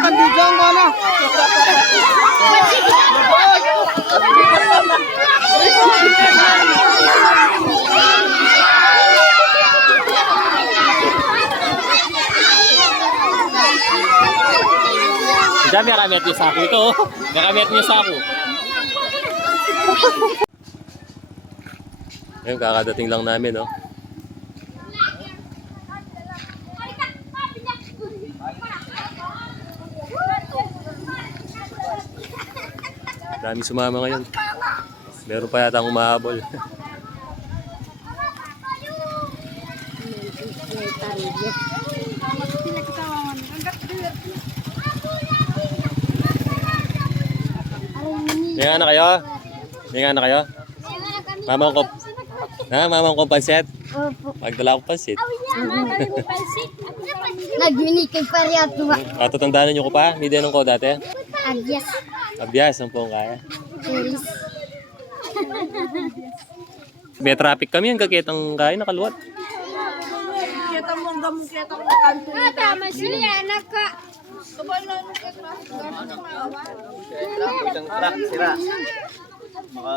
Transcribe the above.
kan video ko na. Diyan may kamit niyo sa ako ito. oh. May kamit niyo sa ako. Ayun, kakadating lang namin, no? Dami sumama ngayon. Meron pa yata umahabol. May nga na kayo? May nga na kayo? Mamang ko. Ha, mamang ko pansit? Opo. Magdala ko pansit. Nagminikay pa rin ako. Patatandaan niyo ko pa? May dinong ko dati? Adyas. Abiyas, ang pong kaya. May traffic kami, ang kakitang kaya nakaluwat. Kita mo ang gamong kita mo kanto. Ah, tama siya, anak ka. Kita. Truck, sira. Mga